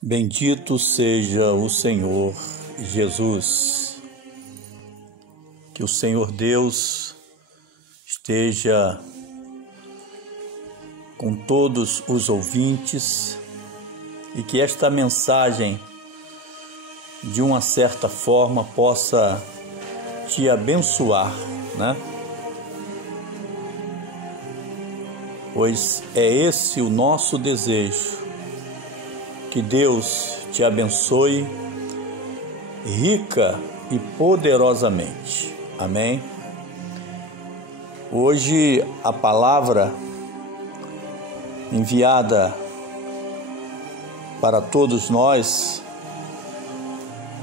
Bendito seja o Senhor Jesus. Que o Senhor Deus esteja com todos os ouvintes e que esta mensagem, de uma certa forma, possa te abençoar, né? Pois é esse o nosso desejo. Que Deus te abençoe rica e poderosamente. Amém? Hoje a palavra enviada para todos nós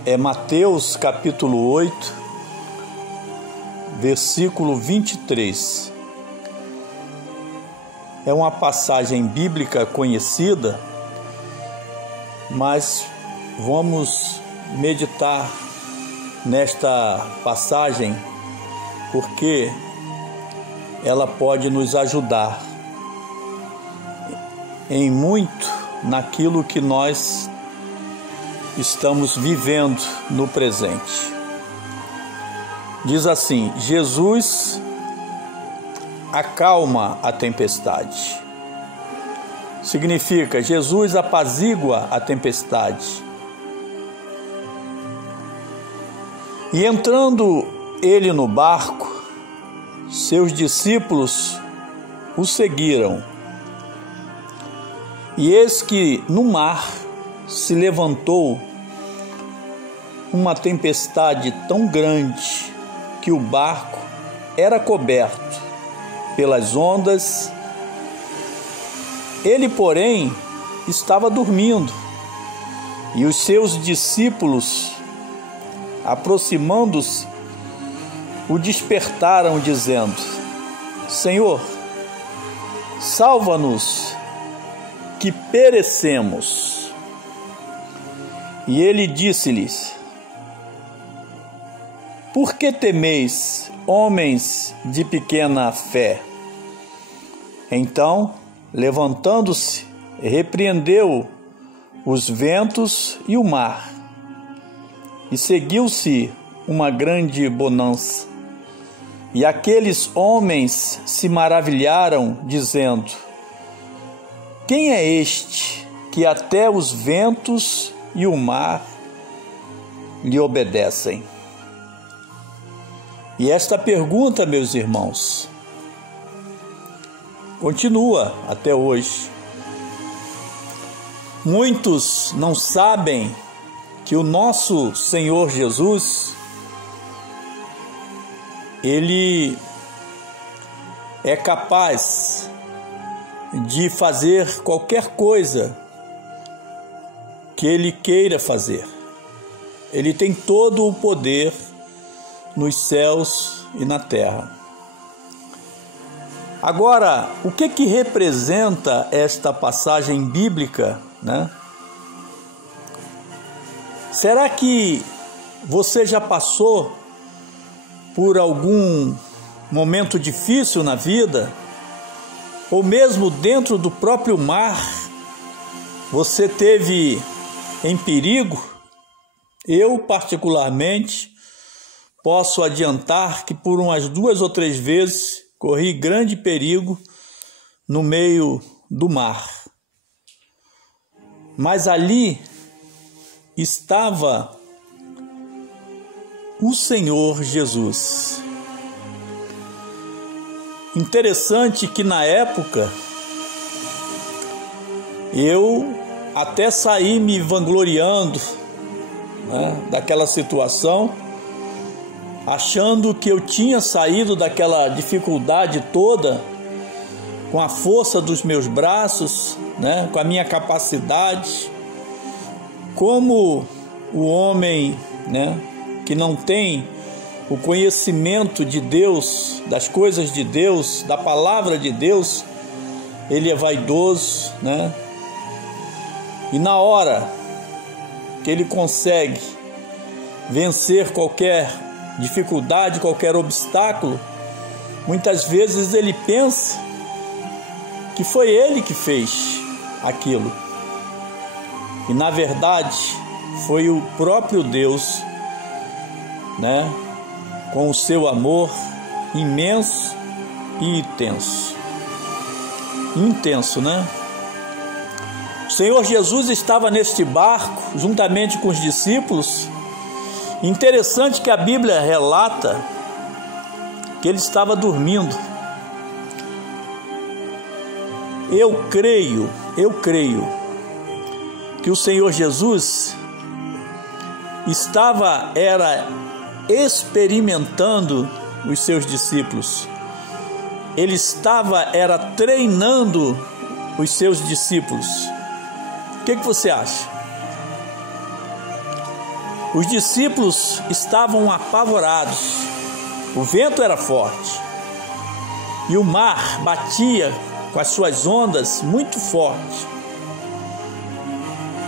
é Mateus capítulo 8, versículo 23. É uma passagem bíblica conhecida, mas vamos meditar nesta passagem porque ela pode nos ajudar em muito naquilo que nós estamos vivendo no presente. Diz assim: Jesus acalma a tempestade. Significa, Jesus apazigua a tempestade. E entrando ele no barco, seus discípulos o seguiram. E eis que no mar se levantou uma tempestade tão grande que o barco era coberto pelas ondas. Ele, porém, estava dormindo, e os seus discípulos, aproximando-se, o despertaram, dizendo: Senhor, salva-nos, que perecemos. E ele disse-lhes: Por que temeis, homens de pequena fé? Então, levantando-se, repreendeu os ventos e o mar, e seguiu-se uma grande bonança. E aqueles homens se maravilharam, dizendo: Quem é este que até os ventos e o mar lhe obedecem? E esta pergunta, meus irmãos, continua até hoje. Muitos não sabem que o nosso Senhor Jesus, Ele é capaz de fazer qualquer coisa que Ele queira fazer. Ele tem todo o poder nos céus e na terra. Agora, o que representa esta passagem bíblica, né? Será que você já passou por algum momento difícil na vida? Ou mesmo dentro do próprio mar, você teve em perigo? Eu, particularmente, posso adiantar que por umas 2 ou 3 vezes corri grande perigo no meio do mar. Mas ali estava o Senhor Jesus. Interessante que na época eu até saí me vangloriando, né, daquela situação, achando que eu tinha saído daquela dificuldade toda com a força dos meus braços, né, com a minha capacidade, como o homem, né, que não tem o conhecimento de Deus, das coisas de Deus, da palavra de Deus, ele é vaidoso, né? E na hora que ele consegue vencer qualquer dificuldade, qualquer obstáculo, muitas vezes ele pensa que foi ele que fez aquilo. E na verdade foi o próprio Deus, né, com o seu amor imenso e intenso, né? O Senhor Jesus estava neste barco juntamente com os discípulos. Interessante que a Bíblia relata que ele estava dormindo. Eu creio que o Senhor Jesus era experimentando os seus discípulos. Ele era treinando os seus discípulos. O que você acha? Os discípulos estavam apavorados. O vento era forte e o mar batia com as suas ondas muito forte.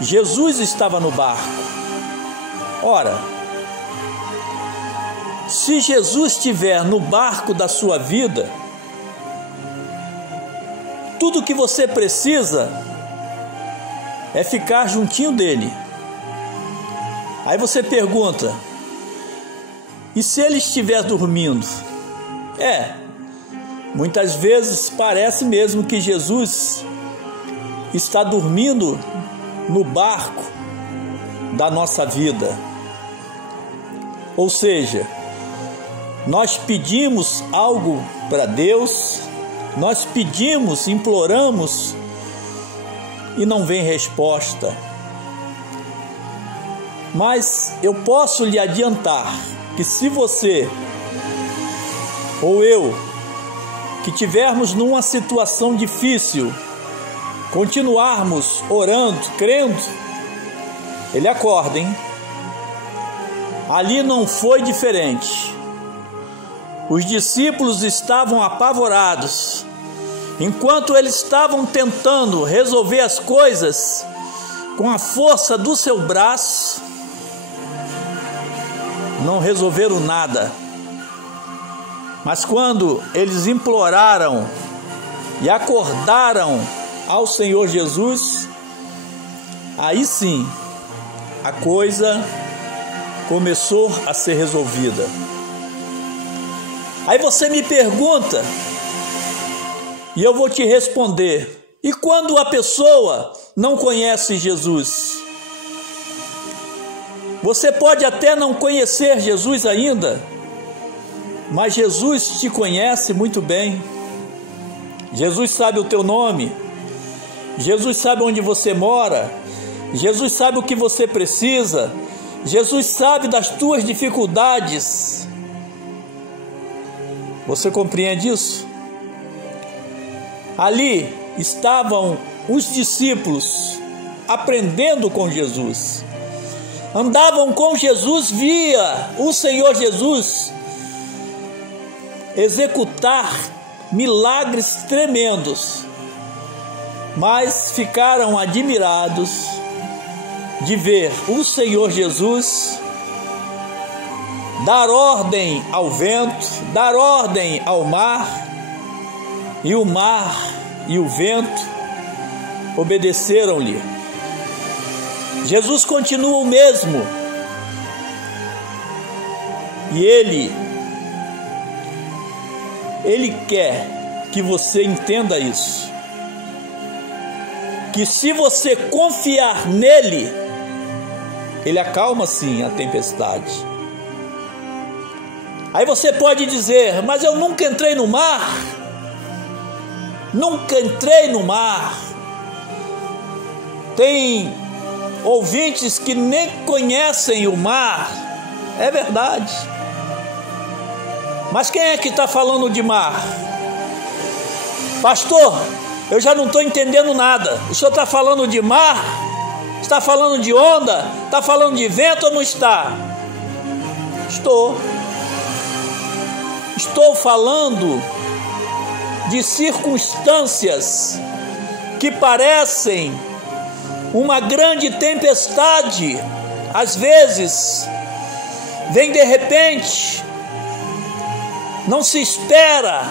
Jesus estava no barco. Ora, se Jesus estiver no barco da sua vida, tudo que você precisa é ficar juntinho dele. Aí você pergunta: e se ele estiver dormindo? Muitas vezes parece mesmo que Jesus está dormindo no barco da nossa vida. Ou seja, nós pedimos algo para Deus, nós pedimos, imploramos e não vem resposta. Mas eu posso lhe adiantar que se você ou eu que tivermos numa situação difícil, continuarmos orando, crendo, ele acorda, hein? Ali não foi diferente. Os discípulos estavam apavorados. Enquanto eles estavam tentando resolver as coisas com a força do seu braço, não resolveram nada. Mas quando eles imploraram e acordaram ao Senhor Jesus, aí sim a coisa começou a ser resolvida. Aí você me pergunta e eu vou te responder: e quando a pessoa não conhece Jesus? Você pode até não conhecer Jesus ainda, mas Jesus te conhece muito bem. Jesus sabe o teu nome, Jesus sabe onde você mora, Jesus sabe o que você precisa, Jesus sabe das tuas dificuldades. Você compreende isso? Ali estavam os discípulos aprendendo com Jesus, andavam com Jesus, via o Senhor Jesus executar milagres tremendos, mas ficaram admirados de ver o Senhor Jesus dar ordem ao vento, dar ordem ao mar, e o mar e o vento obedeceram-lhe. Jesus continua o mesmo, e Ele quer que você entenda isso, que se você confiar nele, Ele acalma sim a tempestade. Aí você pode dizer: mas eu nunca entrei no mar. Nunca entrei no mar. Tem ouvintes que nem conhecem o mar. É verdade. Mas quem é que está falando de mar? Pastor, eu já não estou entendendo nada. O senhor está falando de mar? Está falando de onda? Está falando de vento ou não está? Estou falando de circunstâncias que parecem uma grande tempestade. Às vezes vem de repente, não se espera.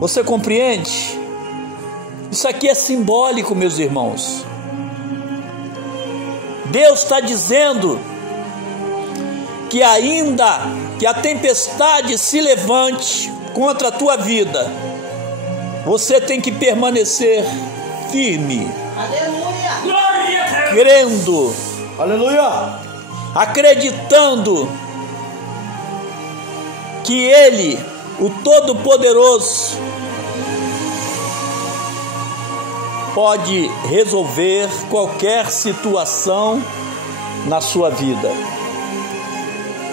Você compreende? Isso aqui é simbólico, meus irmãos. Deus está dizendo que ainda que a tempestade se levante contra a tua vida, você tem que permanecer firme. Aleluia! Crendo. Aleluia! Acreditando que Ele, o Todo-Poderoso, pode resolver qualquer situação na sua vida.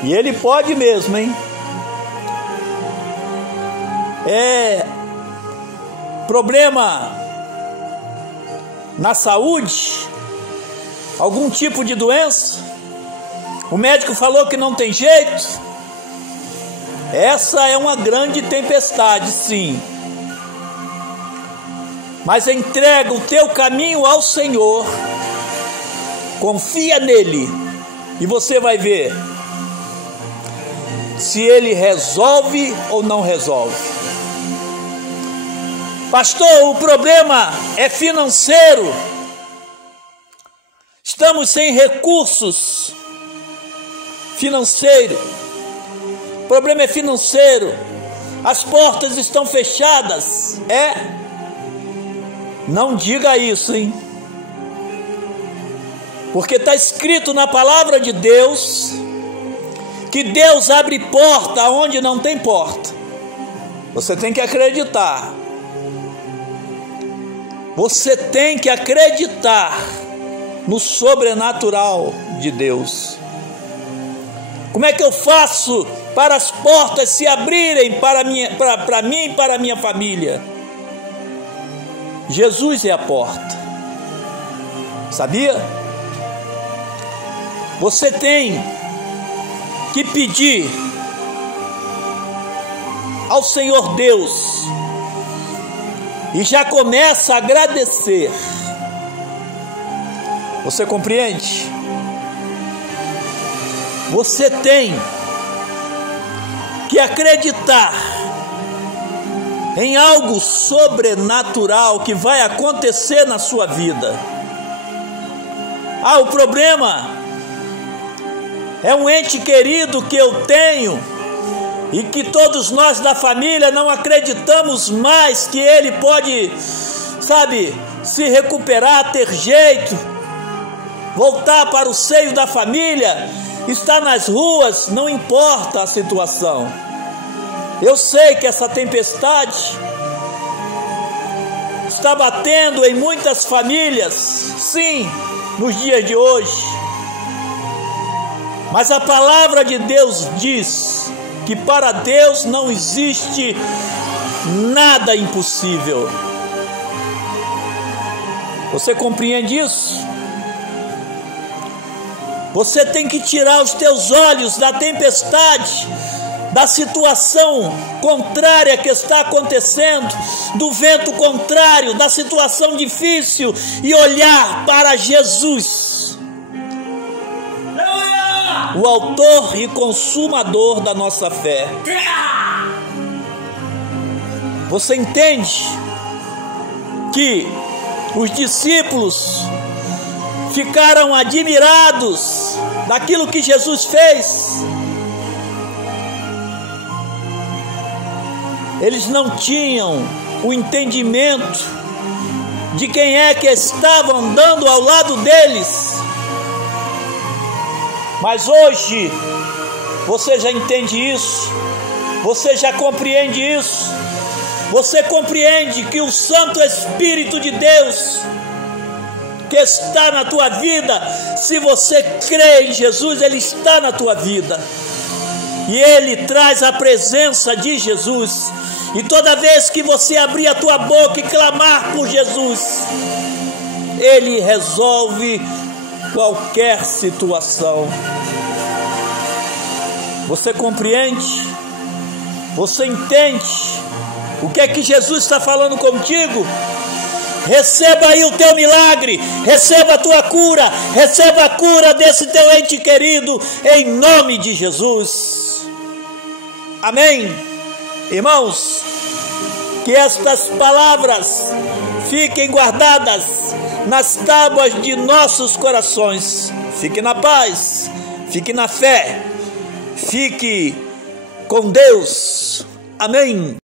E Ele pode mesmo, hein? Problema na saúde, algum tipo de doença, o médico falou que não tem jeito. Essa é uma grande tempestade, sim. Mas entrega o teu caminho ao Senhor, confia nele e você vai ver se Ele resolve ou não resolve. Pastor, o problema é financeiro. Estamos sem recursos financeiros. O problema é financeiro. As portas estão fechadas. Não diga isso, hein? Porque está escrito na palavra de Deus que Deus abre porta onde não tem porta. Você tem que acreditar. Você tem que acreditar no sobrenatural de Deus. Como é que eu faço para as portas se abrirem para mim e para a minha família? Jesus é a porta. Sabia? Você tem que pedir ao Senhor Deus e já começa a agradecer. Você compreende? Você tem que acreditar em algo sobrenatural que vai acontecer na sua vida. O problema é um ente querido que eu tenho e que todos nós da família não acreditamos mais que ele pode, se recuperar, ter jeito, voltar para o seio da família, estar nas ruas, não importa a situação. Eu sei que essa tempestade está batendo em muitas famílias, sim, nos dias de hoje. Mas a palavra de Deus diz que para Deus não existe nada impossível. Você compreende isso? Você tem que tirar os teus olhos da tempestade, da situação contrária que está acontecendo, do vento contrário, da situação difícil, e olhar para Jesus, o autor e consumador da nossa fé. Você entende que os discípulos ficaram admirados daquilo que Jesus fez? Eles não tinham o entendimento de quem é que estava andando ao lado deles. Mas hoje você já entende isso, você já compreende isso, você compreende que o Santo Espírito de Deus que está na tua vida, se você crê em Jesus, Ele está na tua vida, e Ele traz a presença de Jesus, e toda vez que você abrir a tua boca e clamar por Jesus, Ele resolve qualquer situação. Você compreende? Você entende o que é que Jesus está falando contigo? Receba aí o teu milagre, receba a tua cura, receba a cura desse teu ente querido, em nome de Jesus. Amém? Irmãos, que estas palavras fiquem guardadas nas tábuas de nossos corações. Fique na paz, fique na fé, fique com Deus. Amém.